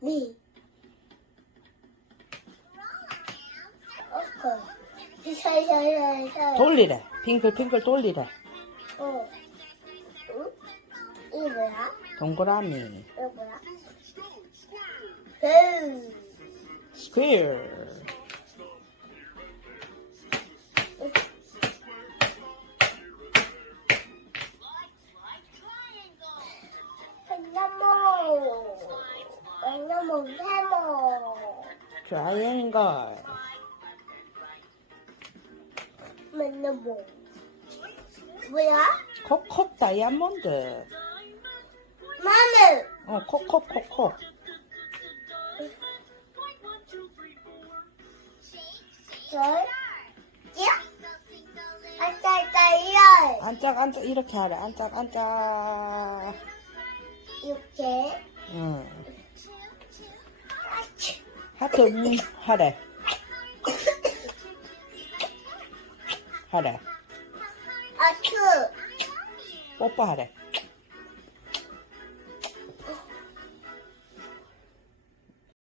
미. 어커. 샤샤샤샤. 돌리래. 핑클핑클 돌리래. 어. 응? 이게 뭐야? 동그라미. 이거 뭐야? 뱀. 스퀘어. 팽나무 해모. 트라이앵글. 팽나무. 뭐야? 콕콕 다이아몬드. 마늘. 어, 콕콕콕콕. 절. 야. 아짜짜이야. 안짝, 안짝, 이렇게 하래. 안짝, 안짝. 이렇게. 음, 하래. 하래. 아추. 뽀뽀하래.